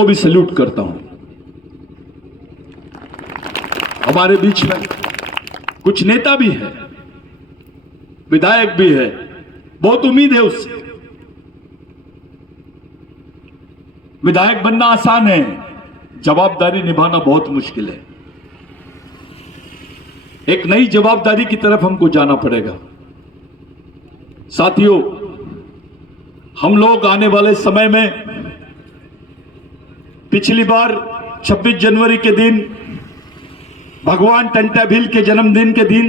उनको भी सैल्यूट करता हूं। हमारे बीच में कुछ नेता भी है, विधायक भी है, बहुत उम्मीद है उससे। विधायक बनना आसान है, जवाबदारी निभाना बहुत मुश्किल है। एक नई जवाबदारी की तरफ हमको जाना पड़ेगा। साथियों, हम लोग आने वाले समय में, पिछली बार 26 जनवरी के दिन, भगवान टंटा भील के जन्मदिन के दिन,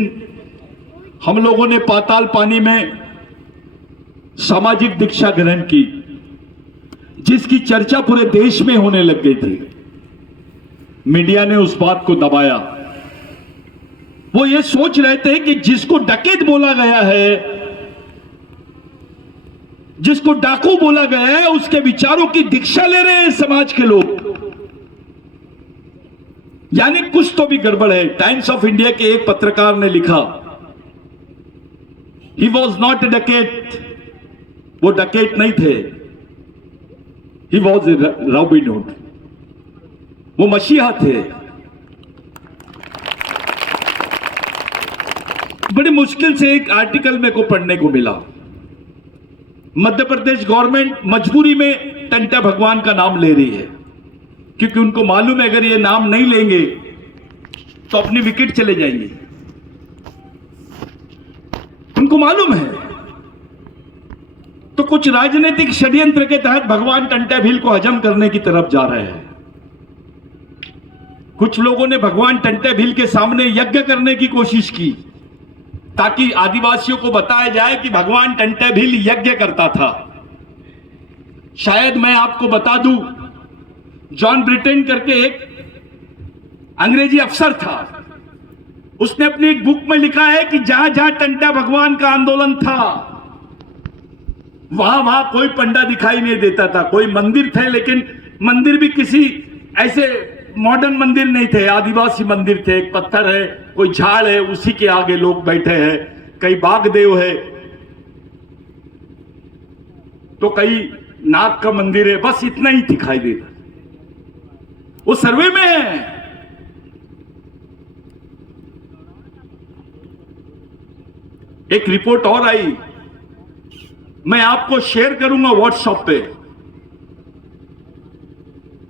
हम लोगों ने पाताल पानी में सामाजिक दीक्षा ग्रहण की, जिसकी चर्चा पूरे देश में होने लग गई थी। मीडिया ने उस बात को दबाया। वो ये सोच रहे थे कि जिसको डकैत बोला गया है, जिसको डाकू बोला गया है, उसके विचारों की दीक्षा ले रहे हैं समाज के लोग। यानी कुछ तो भी गड़बड़ है। टाइम्स ऑफ इंडिया के एक पत्रकार ने लिखा, ही वॉज नॉट ए डकैत, वो डकैत नहीं थे, he was a robin hood, वो मसीहा थे। बड़ी मुश्किल से एक आर्टिकल मेरे को पढ़ने को मिला। मध्य प्रदेश गवर्नमेंट मजबूरी में टंटा भगवान का नाम ले रही है, क्योंकि उनको मालूम है अगर ये नाम नहीं लेंगे तो अपनी विकेट चले जाएंगे। उनको मालूम है। तो कुछ राजनीतिक षड्यंत्र के तहत भगवान टंटा भील को हजम करने की तरफ जा रहे हैं। कुछ लोगों ने भगवान टंटा भील के सामने यज्ञ करने की कोशिश की, ताकि आदिवासियों को बताया जाए कि भगवान टंटा भील यज्ञ करता था। शायद मैं आपको बता दूं, जॉन ब्रिटेन करके एक अंग्रेजी अफसर था, उसने अपनी एक बुक में लिखा है कि जहां जहां टंटा भगवान का आंदोलन था, वहां वहां कोई पंडा दिखाई नहीं देता था। कोई मंदिर थे, लेकिन मंदिर भी किसी ऐसे मॉडर्न मंदिर नहीं थे, आदिवासी मंदिर थे। एक पत्थर है, कोई झाड़ है, उसी के आगे लोग बैठे हैं। कई बागदेव है, तो कई नाग का मंदिर है, बस इतना ही दिखाई देता। वो सर्वे में है। एक रिपोर्ट और आई, मैं आपको शेयर करूंगा व्हाट्सएप पे,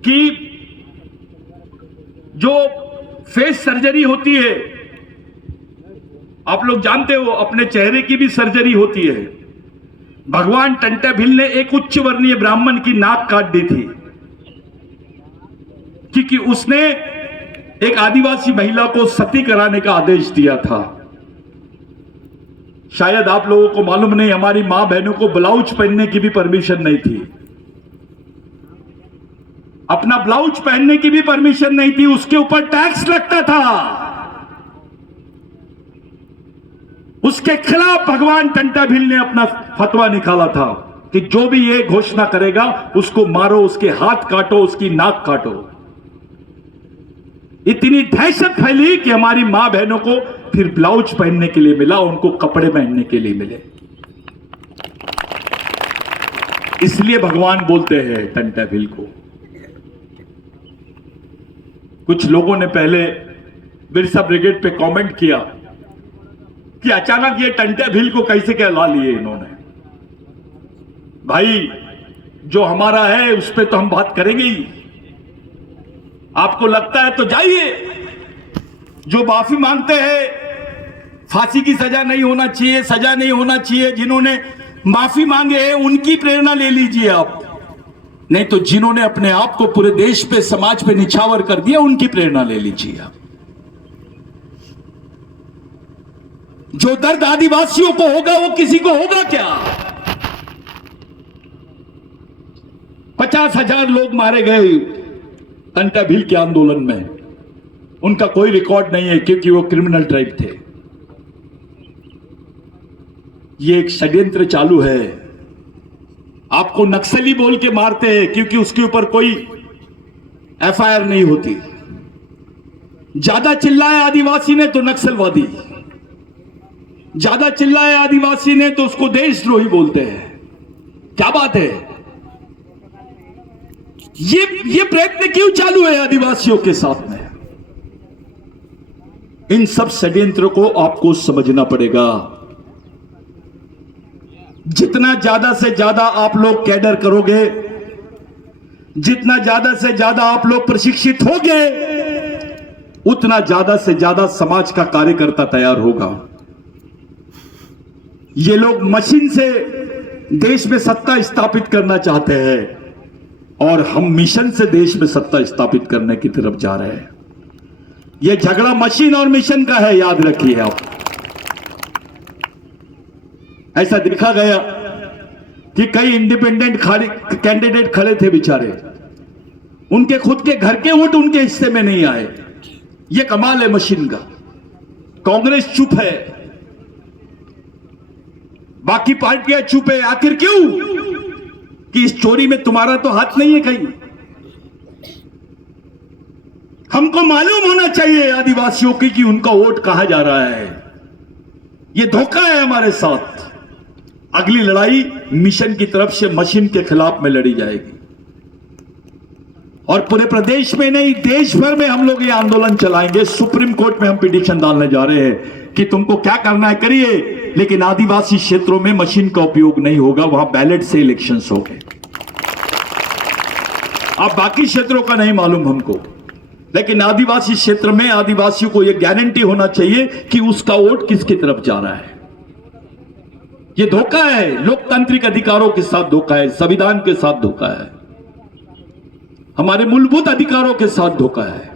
कि जो फेस सर्जरी होती है, आप लोग जानते हो, अपने चेहरे की भी सर्जरी होती है। भगवान टंटा भील ने एक उच्च वर्णीय ब्राह्मण की नाक काट दी थी, क्योंकि उसने एक आदिवासी महिला को सती कराने का आदेश दिया था। शायद आप लोगों को मालूम नहीं, हमारी मां बहनों को ब्लाउज पहनने की भी परमिशन नहीं थी। अपना ब्लाउज पहनने की भी परमिशन नहीं थी, उसके ऊपर टैक्स लगता था। उसके खिलाफ भगवान टंटा भील ने अपना फतवा निकाला था कि जो भी ये घोषणा करेगा उसको मारो, उसके हाथ काटो, उसकी नाक काटो। इतनी दहशत फैली कि हमारी मां बहनों को फिर ब्लाउज पहनने के लिए मिला, उनको कपड़े पहनने के लिए मिले। इसलिए भगवान बोलते हैं टंटा भील को। कुछ लोगों ने पहले बिरसा ब्रिगेड पे कमेंट किया कि अचानक ये टंटा भील को कैसे कहला लिए इन्होंने। भाई, जो हमारा है उस पे तो हम बात करेंगे ही। आपको लगता है तो जाइए। जो माफी मांगते हैं, फांसी की सजा नहीं होना चाहिए, सजा नहीं होना चाहिए, जिन्होंने माफी मांगे हैं उनकी प्रेरणा ले लीजिए आप। नहीं तो जिन्होंने अपने आप को पूरे देश पे, समाज पे निछावर कर दिया, उनकी प्रेरणा ले लीजिए आप। जो दर्द आदिवासियों को होगा वो किसी को होगा क्या? 50,000 लोग मारे गए टंटा भील के आंदोलन में, उनका कोई रिकॉर्ड नहीं है, क्योंकि वो क्रिमिनल ट्राइब थे। ये एक षड्यंत्र चालू है। आपको नक्सली बोल के मारते हैं, क्योंकि उसके ऊपर कोई एफआईआर नहीं होती। ज्यादा चिल्लाए आदिवासी ने तो नक्सलवादी, ज्यादा चिल्लाए आदिवासी ने तो उसको देशद्रोही बोलते हैं। क्या बात है? ये प्रयत्न क्यों चालू है आदिवासियों के साथ में? इन सब षड्यंत्र को आपको समझना पड़ेगा। जितना ज्यादा से ज्यादा आप लोग कैडर करोगे, जितना ज्यादा से ज्यादा आप लोग प्रशिक्षित होगे, उतना ज्यादा से ज्यादा समाज का कार्यकर्ता तैयार होगा। ये लोग मशीन से देश में सत्ता स्थापित करना चाहते हैं और हम मिशन से देश में सत्ता स्थापित करने की तरफ जा रहे हैं। यह झगड़ा मशीन और मिशन का है, याद रखिए आप। ऐसा देखा गया कि कई इंडिपेंडेंट कैंडिडेट खड़े थे बेचारे, उनके खुद के घर के वोट उनके हिस्से में नहीं आए। यह कमाल है मशीन का। कांग्रेस चुप है, बाकी पार्टियां चुप है। आखिर क्यों? कि इस चोरी में तुम्हारा तो हाथ नहीं है कहीं। हमको मालूम होना चाहिए आदिवासियों की कि उनका वोट कहां जा रहा है। यह धोखा है हमारे साथ। अगली लड़ाई मिशन की तरफ से मशीन के खिलाफ में लड़ी जाएगी और पूरे प्रदेश में नहीं, देश भर में हम लोग ये आंदोलन चलाएंगे। सुप्रीम कोर्ट में हम पिटीशन डालने जा रहे हैं कि तुमको क्या करना है करिए, लेकिन आदिवासी क्षेत्रों में मशीन का उपयोग नहीं होगा, वहां बैलेट से इलेक्शंस होंगे। अब बाकी क्षेत्रों का नहीं मालूम हमको, लेकिन आदिवासी क्षेत्र में आदिवासियों को यह गारंटी होना चाहिए कि उसका वोट किसकी तरफ जा रहा है। यह धोखा है, लोकतांत्रिक अधिकारों के साथ धोखा है, संविधान के साथ धोखा है, हमारे मूलभूत अधिकारों के साथ धोखा है।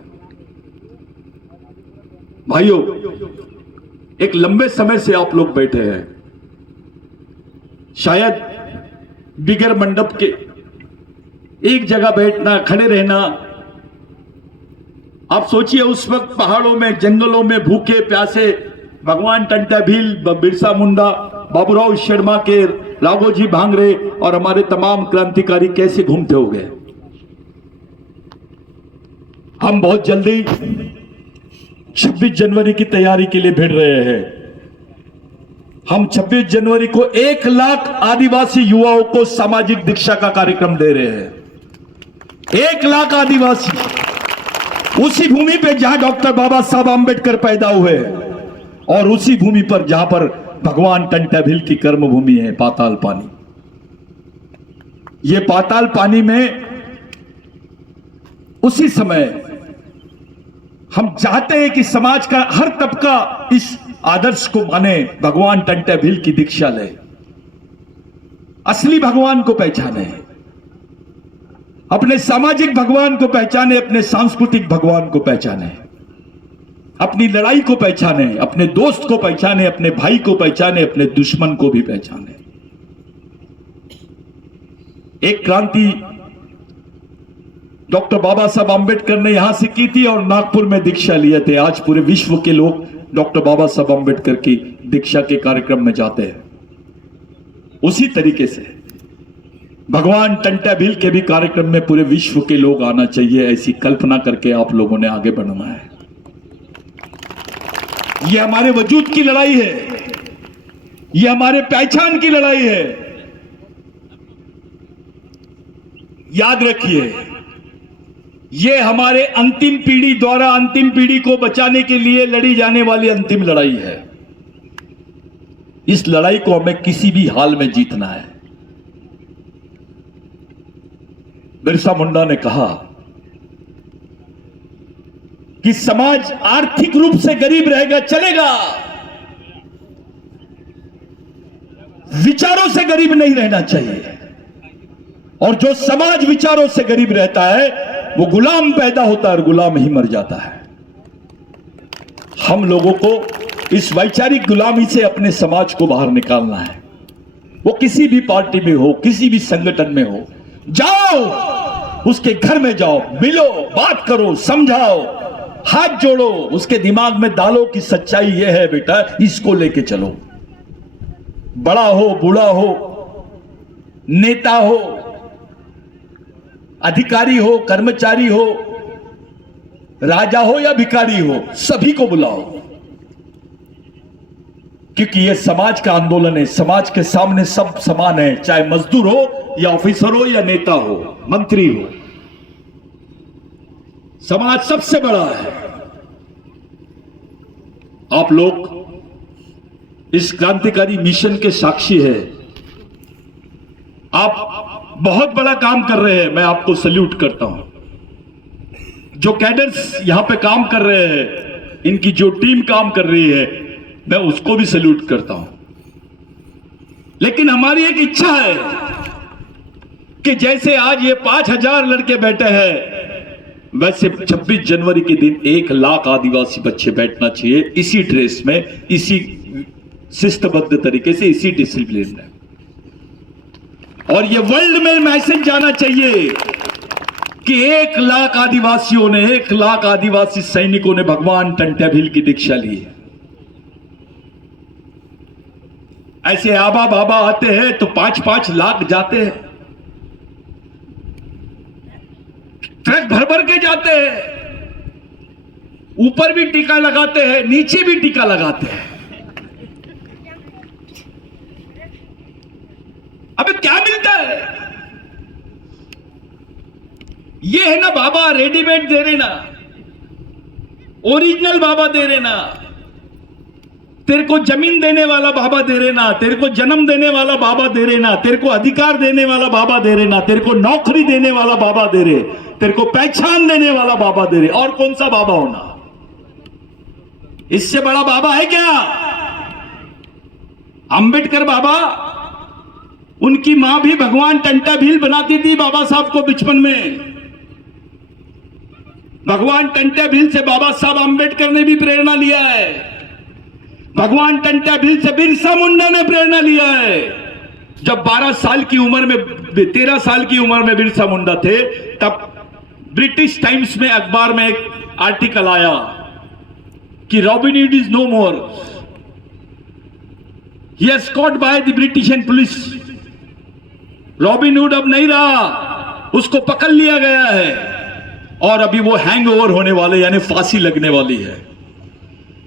भाइयों, एक लंबे समय से आप लोग बैठे हैं, शायद बिगर मंडप के एक जगह बैठना, खड़े रहना। आप सोचिए उस वक्त पहाड़ों में, जंगलों में भूखे प्यासे भगवान टंटा भील, बिरसा मुंडा, बाबूराव शर्मा के, राघोजी भांगरे और हमारे तमाम क्रांतिकारी कैसे घूमते हो गए। हम बहुत जल्दी 26 जनवरी की तैयारी के लिए भिड़ रहे हैं। हम 26 जनवरी को 1 लाख आदिवासी युवाओं को सामाजिक दीक्षा का कार्यक्रम दे रहे हैं। 1 लाख आदिवासी, उसी भूमि पे जहां डॉक्टर बाबा साहब आंबेडकर पैदा हुए और उसी भूमि पर जहां पर भगवान टंटा भील की कर्म भूमि है, पाताल पानी। ये पाताल पानी में उसी समय हम चाहते हैं कि समाज का हर तबका इस आदर्श को माने, भगवान टंटा भील की दीक्षा ले, असली भगवान को पहचाने, अपने सामाजिक भगवान को पहचाने, अपने सांस्कृतिक भगवान को पहचाने, अपनी लड़ाई को पहचाने, अपने दोस्त को पहचाने, अपने भाई को पहचाने, अपने दुश्मन को भी पहचाने। एक क्रांति डॉक्टर बाबा साहब आंबेडकर ने यहां से की थी और नागपुर में दीक्षा लिए थे। आज पूरे विश्व के लोग डॉक्टर बाबा साहब आंबेडकर की दीक्षा के कार्यक्रम में जाते हैं। उसी तरीके से भगवान टंटा भील के भी कार्यक्रम में पूरे विश्व के लोग आना चाहिए, ऐसी कल्पना करके आप लोगों ने आगे बढ़ना है। यह हमारे वजूद की लड़ाई है, यह हमारे पहचान की लड़ाई है। याद रखिए, यह हमारे अंतिम पीढ़ी द्वारा अंतिम पीढ़ी को बचाने के लिए लड़ी जाने वाली अंतिम लड़ाई है। इस लड़ाई को हमें किसी भी हाल में जीतना है। बिरसा मुंडा ने कहा कि समाज आर्थिक रूप से गरीब रहेगा चलेगा, विचारों से गरीब नहीं रहना चाहिए। और जो समाज विचारों से गरीब रहता है वो गुलाम पैदा होता है और गुलाम ही मर जाता है। हम लोगों को इस वैचारिक गुलामी से अपने समाज को बाहर निकालना है। वो किसी भी पार्टी में हो, किसी भी संगठन में हो, जाओ उसके घर में जाओ, मिलो, बात करो, समझाओ, हाथ जोड़ो, उसके दिमाग में डालो कि सच्चाई यह है बेटा, इसको लेके चलो। बड़ा हो, बूढ़ा हो, नेता हो, अधिकारी हो, कर्मचारी हो, राजा हो या भिखारी हो, सभी को बुलाओ, क्योंकि यह समाज का आंदोलन है। समाज के सामने सब समान है, चाहे मजदूर हो या ऑफिसर हो या नेता हो, मंत्री हो। समाज सबसे बड़ा है। आप लोग इस क्रांतिकारी मिशन के साक्षी है। आप बहुत बड़ा काम कर रहे हैं, मैं आपको सल्यूट करता हूं। जो कैडर्स यहां पे काम कर रहे हैं, इनकी जो टीम काम कर रही है, मैं उसको भी सल्यूट करता हूं। लेकिन हमारी एक इच्छा है कि जैसे आज ये 5000 लड़के बैठे हैं, वैसे 26 जनवरी के दिन 1 लाख आदिवासी बच्चे बैठना चाहिए, इसी ड्रेस में, इसी शिस्तबद्ध तरीके से, इसी डिसिप्लिन में। और ये वर्ल्ड में मैसेज जाना चाहिए कि 1 लाख आदिवासियों ने, 1 लाख आदिवासी सैनिकों ने भगवान टंट्या भील की दीक्षा ली है। ऐसे आबा बाबा आते हैं तो 5-5 लाख जाते हैं, ट्रक भर भर के जाते हैं, ऊपर भी टीका लगाते हैं, नीचे भी टीका लगाते हैं। अबे क्या मिलता है? ये है ना बाबा, रेडीमेड दे रहे ना, ओरिजिनल बाबा दे रहे ना, तेरे को जमीन देने वाला बाबा दे रहे ना, तेरे को जन्म देने वाला बाबा दे रहे ना, तेरे को अधिकार देने वाला बाबा दे रहे ना, तेरे को नौकरी देने वाला बाबा दे रहे, तेरे को पहचान देने वाला बाबा दे रहे। और कौन सा बाबा होना? इससे बड़ा बाबा है क्या? अंबेडकर बाबा, उनकी मां भी भगवान टंट्या भील बनाती थी बाबा साहब को बचपन में। भगवान टंट्या भील से बाबा साहब अंबेडकर ने भी प्रेरणा लिया है। भगवान टंट्या भील से बिरसा मुंडा ने प्रेरणा लिया है। जब 12 साल की उम्र में, 13 साल की उम्र में बिरसा मुंडा थे, तब ब्रिटिश टाइम्स में, अखबार में एक आर्टिकल आया कि Robin Hood is no more, he is caught by the British and police. Robin Hood अब नहीं रहा, उसको पकड़ लिया गया है और अभी वो हैंगओवर होने वाले, यानी फांसी लगने वाली है।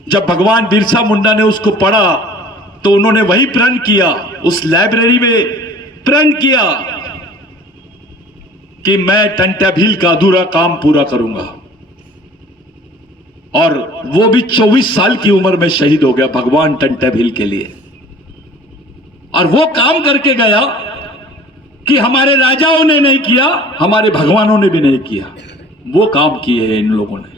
जब भगवान बिरसा मुंडा ने उसको पढ़ा तो उन्होंने वही प्रण किया, उस लाइब्रेरी में प्रण किया कि मैं टंट्या भील का अधूरा काम पूरा करूंगा। और वो भी 24 साल की उम्र में शहीद हो गया भगवान टंट्या भील के लिए। और वो काम करके गया कि हमारे राजाओं ने नहीं किया, हमारे भगवानों ने भी नहीं किया, वो काम किए हैं इन लोगों ने।